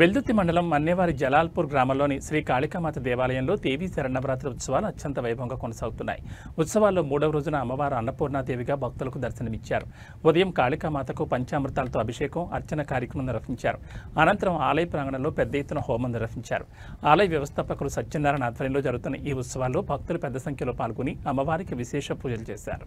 వెల్దుర్తి మండలం మన్నేవారి జలాల్పూర్ గ్రామంలోని శ్రీ కాళికామాత దేవాలయంలో దేవీ శరన్నవరాత్రి ఉత్సవాలు అత్యంత వైభవంగా కొనసాగుతున్నాయి. ఉత్సవాల్లో 3వ రోజున అమ్మవారు అన్నపూర్ణాదేవిగా భక్తులకు దర్శనమిచ్చారు. ఉదయం కాళికామాతకు పంచామృతాలతో అభిషేకం, అర్చన కార్యక్రమం నిర్వహించారు. అనంతరం ఆలయ ప్రాంగణంలో పెద్ద ఎత్తున హోమం నిర్వహించారు. ఆలయ వ్యవస్థాపకులు సత్యనారాయణ ఆధ్వర్యంలో జరుగుతున్న ఈ ఉత్సవాల్లో భక్తులు పెద్ద సంఖ్యలో పాల్గొని అమ్మవారికి విశేష పూజలు చేశారు.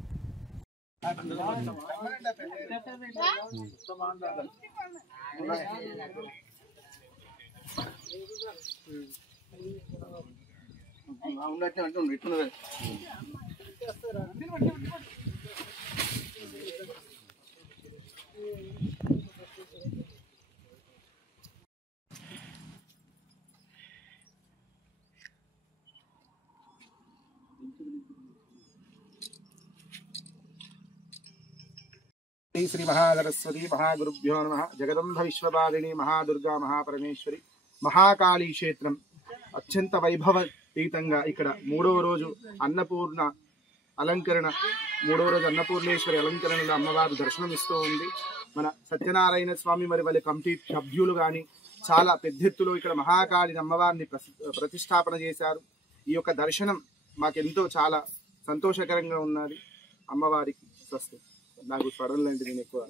श्री महासरस्वती महागुरुभ्यो नमः। जगदंब विश्वपालिनी महादुर्गा महापरमेश्वरी महाकाली क्षेत्रम अत्यंत వైభవపీతంగా ఇక్కడ మూడవ రోజు అన్నపూర్ణ అలంకరణ అన్నపూర్ణేశ్వరి అలంకరణలో అమ్మవారు దర్శనమిస్తూ ఉంది. మన సత్యనారాయణ స్వామి మరి వాళ్ళ కమిటీ సభ్యులు కానీ చాలా పెద్ద ఎత్తులో ఇక్కడ మహాకాళి అమ్మవారిని ప్రతిష్టాపన చేశారు. ఈ యొక్క దర్శనం మాకెంతో చాలా సంతోషకరంగా ఉన్నది. అమ్మవారికి స్వస్తి. నాకు స్వరం లాంటి నేను ఎక్కువ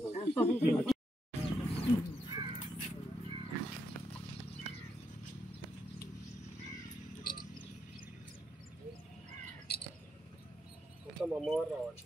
అమ్మవారు రావాలి.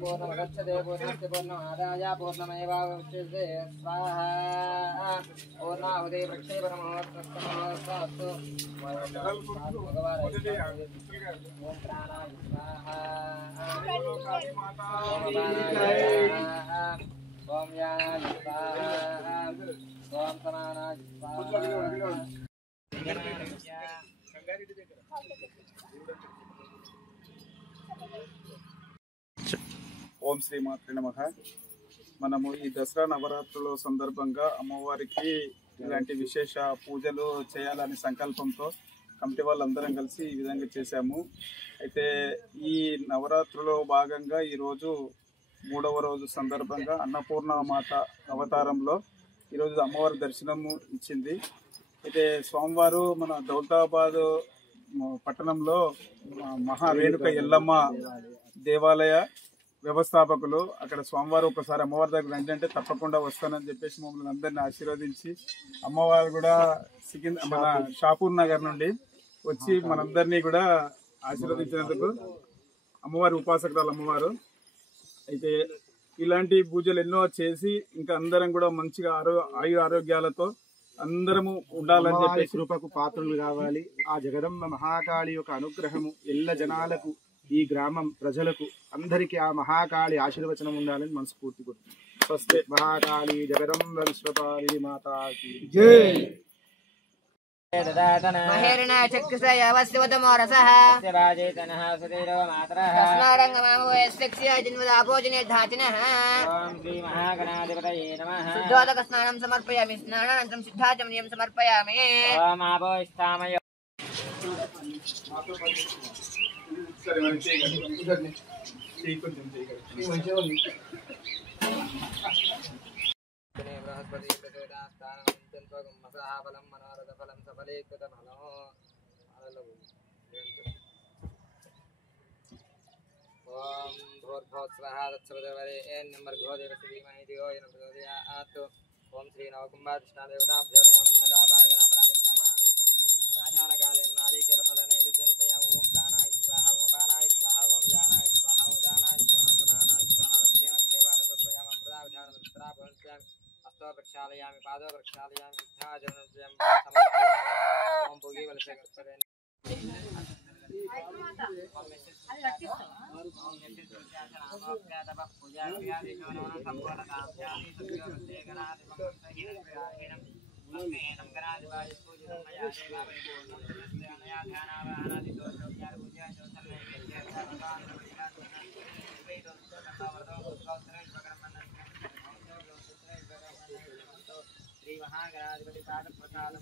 पूर्णमदच्छते पूर्णस्य पूर्णमादाय पूर्णमेवावशिष्यते स्वाहा पूर्णाहुति वृक्षे परमोत्तमस्तु भगवान् ओम प्राणाय स्वाहा ओम यानाय स्वाहा ओम समानाय स्वाहा. ఓం శ్రీ మాత్రే నమః. మనము ఈ దసరా నవరాత్రుల సందర్భంగా అమ్మవారికి ఇలాంటి విశేష పూజలు చేయాలనే సంకల్పంతో కమిటీ వాళ్ళందరం కలిసి ఈ విధంగా చేశాము. అయితే ఈ నవరాత్రులో భాగంగా ఈరోజు 3వ రోజు సందర్భంగా అన్నపూర్ణమాత అవతారంలో ఈరోజు అమ్మవారి దర్శనము ఇచ్చింది. అయితే స్వామివారు మన దౌలతాబాద్ పట్టణంలో మహారేణుక ఎల్లమ్మ దేవాలయ వ్యవస్థాపకులు అక్కడ స్వామివారు ఒకసారి అమ్మవారి దగ్గర అంటే తప్పకుండా వస్తానని చెప్పేసి మమ్మల్ని అందరినీ ఆశీర్వదించి అమ్మవారు కూడా మన షాపూర్ నగర్ నుండి వచ్చి మనందరినీ కూడా ఆశీర్వదించినందుకు అమ్మవారి ఉపాసకురాలు అమ్మవారు. అయితే ఇలాంటి పూజలు ఎన్నో చేసి ఇంకా అందరం కూడా మంచిగా ఆరోగ్యాలతో అందరము ఉండాలని చెప్పి కృపకు పాత్రలు కావాలి. ఆ జగదంబ మహాకాళి యొక్క అనుగ్రహము ఎల్ల జనాలకు ఈ గ్రామం ప్రజలకు అందరికీ ఆ మహాకాళి ఆశీర్వచనం ఉండాలని మనస్ఫూర్తి కోరుతున్నాను. స్వస్తి మహాకాళి జగదంబ విశ్వపాలిని మాతాకి జై. మహేరణ చక్షుషయ వస్యవతమో రసః శివాజేతనః సుదేరో మాతరః స్నారంగమామోయస్య జన్మదాభోజనే ధాతినః. ఓం శ్రీ మహాగణాధిపతయే నమః. శుద్ధోదక స్నానం సమర్పయామి. స్నానానంతరం సిద్ధాచమనీయం సమర్పయామి. ఓం ఆభోష్టామయ. సరే మనం చేయగలం. బృహస్పతి ప్రచోదయాత్తానం త్వగం మసహాఫలం మనోరథఫలం సఫలీకృతఫలం. ఓం భూర్భువస్వః తత్సవితుర్వరేణ్యం భర్గో దేవस्य धीमहि धियो यो नः प्रचोदयात्. ఓం శ్రీ నవకుంభాధిష్టాదేవతాభ్యో నమో నమః. యదాభాగనాపరాధకామः స్నానకాలేన నారీకేలఫలనైవేద్యముపయామి. ఓం ప్రాణాయ స్వాహ ఓం అపానాయ స్వాహ ఓం యానాయ స్వాహ ఓం ఉదానాయ స్వాహ సమానాయ స్వాహ క్షేమక్షేమానుసర్పయామి. అమృతావిధానమిత్రాభవంత్యామి. హస్తో ప్రక్షాళయామి పాదో ప్రక్షాళయామి సిద్ధాచరణం సమర్పయామి. ఓం భోగివలసకర్పరేణ पूजा श्री महागणाधिपति पाद प्रसाद